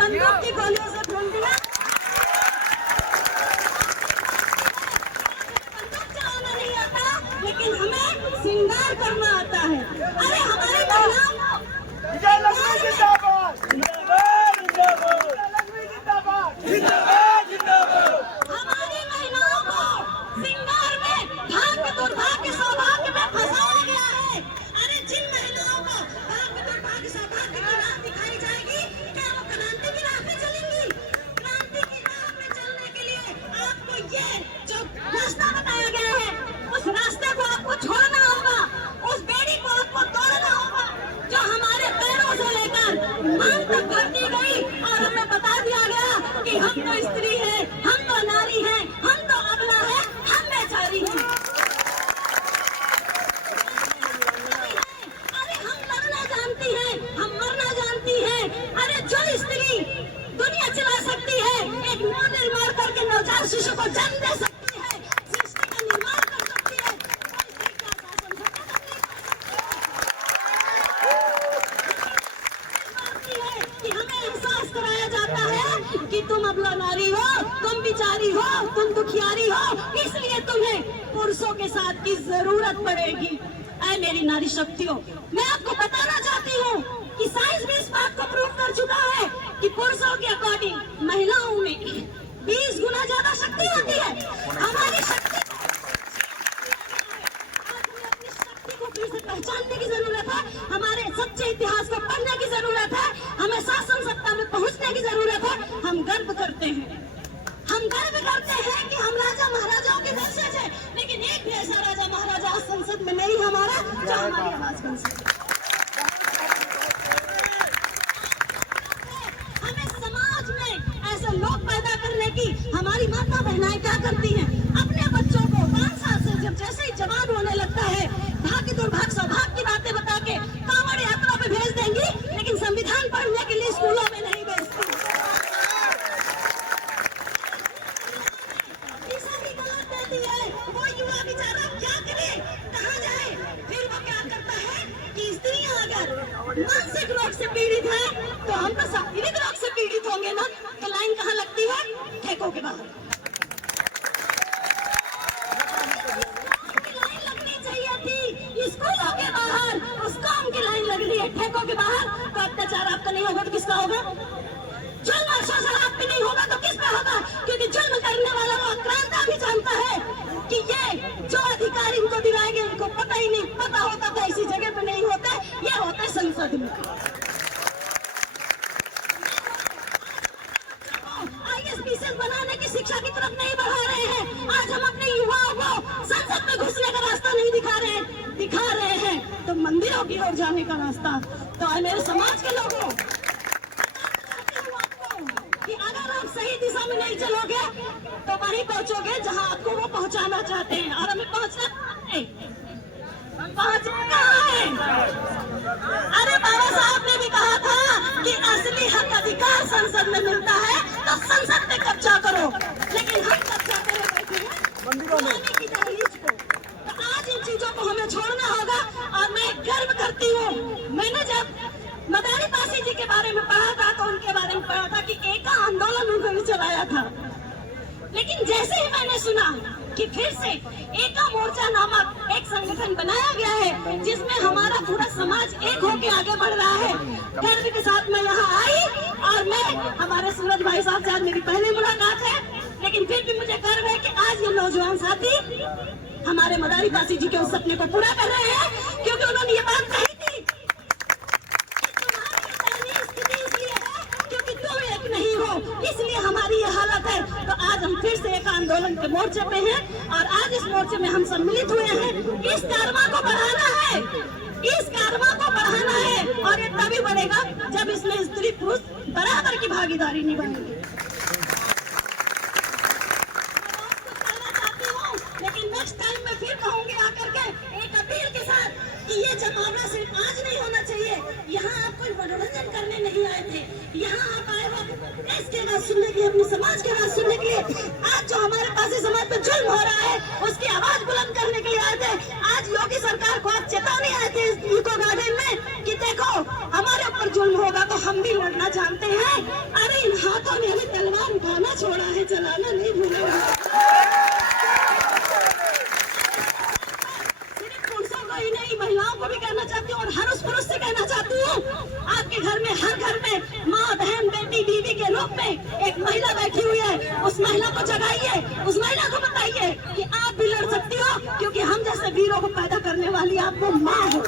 बंदूक की गोलियों से भून दिया। बंदूक चलाना नहीं आता, लेकिन हमें श्रृंगार करना आता है। अरे हमारी महिलाओं को विजयलक्ष्मी जिंदाबाद, जिंदाबाद, जिंदाबाद, विजयलक्ष्मी जिंदाबाद, जिंदाबाद, जिंदाबाद। हमारी महिलाओं को श्रृंगार में भाग्य दुर्भाग्य सौभाग्य में फंसाया गया है। अरे जिन महिलाओं को भाग्य दुर्भाग्य सौभाग्य की राह दिखाई जाएगी, क्या वो क्रांति की राह पे चलेंगी? क्रांति की राह पे चलने के लिए आपको ये जो रास्ता बताया गया है, उस रास्ते को आपको छोड़ना होगा, उस बेड़ी को आपको तोड़ना होगा जो हमारे पैरों से लेकर मान तक भरती गई और हमें बता दिया गया कि हम तो स्त्री है, हम तो नारी है, हम तो अबला है, हम बेचारी हैं। अरे हम लड़ना जानती हैं, हम मरना जानती हैं। अरे जो स्त्री दुनिया चला सकती है, एक मॉडल मार करके नवजात शिशु को जन्म दे सकती है, सृष्टि का निर्माण कर सकती है, वो स्त्री का शासन है कि हमें एहसास कराया जाता है कि तुम अबला नारी हो, तुम बिचारी हो, तुम दुखियारी हो, इसलिए तुम्हें पुरुषों के साथ की जरूरत पड़ेगी। ऐ मेरी नारी शक्तियों, मैं आपको बताना चाहती हूँ कि साइंस भी इस बात को प्रूव कर चुका है कि पुरुषों के अकॉर्डिंग महिलाओं में 20 गुना ज्यादा शक्ति होती है। हमारी शक्ति अपनी शक्ति को फिर से पहचानने की जरूरत है, हमारे सच्चे इतिहास को पढ़ने की जरूरत है, हमें शासन सत्ता में पहुंचने की जरूरत है। हम गर्व करते हैं, हम गर्व करते हैं कि हम राजा महाराजाओं के वंशज हैं, लेकिन एक भी ऐसा राजा महाराजा संसद में नहीं हमारा जो हमारी आवाज बन सके। हमें समाज में ऐसे लोग पैदा करने की हमारी माता बहनाएं क्या करती हैं, अपने बच्चों को 5 साल से जब जैसे ही जवान होने लगता है, भाग्य दुर्भाग्य सौभाग्य की बातें बता के कांवड़ यात्रा पे भेज देंगी, लेकिन संविधान पढ़ने के लिए स्कूलों में नहीं भेजती। वो युवा बेचारा क्या करे, कहाँ जाए? फिर वो क्या करता है कि स्त्रियां अगर मानसिक रोग से पीड़ित है तो हम तो शारीरिक रोग से पीड़ित होंगे ना, तो लाइन कहाँ लगती है? ठेकों के बाहर। लाइन लगनी चाहिए थी स्कूलों के बाहर, उस काम की लाइन लग रही है ठेकों के बाहर। तो अत्याचार आपका नहीं होगा तो किसका होगा? जुल्म और शोषण आप पे नहीं होगा तो किस पे होगा? क्योंकि जुल्म करने वाला वो आक्रांता भी जानता है कि ये जो अधिकार इनको दिलाएंगे इनको पता ही नहीं, पता होता तो ऐसी जगह पे नहीं होता, ये होता है संसद में। आईएएस बनाने की शिक्षा की तरफ नहीं बढ़ा रहे हैं। आज हम अपने युवाओं को संसद में घुसने का रास्ता नहीं दिखा रहे हैं तो मंदिरों की ओर जाने का रास्ता। तो मेरे समाज के लोगों, कि अगर आप सही दिशा में नहीं चलोगे तो वहीं पहुंचोगे जहां आपको वो पहुंचाना चाहते हैं, और हमें पहुंचना कहाँ है? अरे बाबा साहब ने भी कहा था कि असली हक अधिकार संसद में मिलता है तो संसद पे कब्जा करो, लेकिन हम कब्जा करे बैठे हैं मंदिरों की दहलीज को। तो आज इन चीजों को हमें छोड़ना होगा। और मैं गर्व करती हूँ, मैंने जब मदारी पासी जी के बारे में पढ़ा था तो उनके बारे में पढ़ा था कि एका आंदोलन उन्होंने चलाया था, लेकिन जैसे ही मैंने सुना कि फिर से एका मोर्चा नामक एक संगठन बनाया गया है जिसमें हमारा पूरा समाज एक होकर आगे बढ़ रहा है, गर्व के साथ मैं यहाँ आई। और मैं हमारे सूरज भाई साहब से आज मेरी पहली मुलाकात है, लेकिन फिर भी मुझे गर्व है कि आज ये नौजवान साथी हमारे मदारी पासी जी के उस सपने को पूरा कर रहे हैं, क्योंकि उन्होंने ये बात कही थी क्योंकि तुम एक नहीं हो, इसलिए हमारी ये हालत है। तो आज हम फिर से एक आंदोलन के मोर्चे पे हैं और आज इस मोर्चे में हम सम्मिलित हुए हैं। इस कारवां को बढ़ाना है, इस कारवां को बढ़ाना है, और ये तभी बढ़ेगा जब इसमें स्त्री पुरुष बराबर की भागीदारी निभाएंगे। लेकिन नेक्स्ट टाइम मैं फिर कहूंगी आकर के एक अपील के साथ कि ये जमाना सिर्फ आज नहीं होना चाहिए। यहाँ आप कोई मनोरंजन करने नहीं आए थे, यहाँ आप आए हो देश के बात सुनने के लिए, अपने समाज के बात सुनने के लिए। आज जो हमारे पास समाज पे जुल्म हो रहा है उसकी आवाज बुलंद करने के लिए आए थे। आज योगी सरकार को आप चेतावनी आए थे इको गार्डन में कि देखो हमारे ऊपर जुल्म होगा तो हम भी लड़ना जानते हैं। अरे चलाना छोड़ा है, चलाना नहीं भूलेंगे। सिर्फ पुरुषों को ही नहीं, महिलाओं को भी कहना चाहती हूँ और हर उस पुरुष से कहना चाहती हूँ, आपके घर में, हर घर में माँ, बहन, बेटी, बीवी के रूप में एक महिला बैठी हुई है। उस महिला को जगाइए, उस महिला को बताइए कि आप भी लड़ सकती हो, क्योंकि हम जैसे वीरों को पैदा करने वाली आपको माँ हो।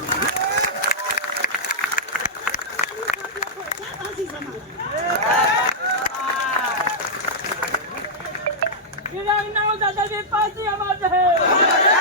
दादाजी पासी आवाज है।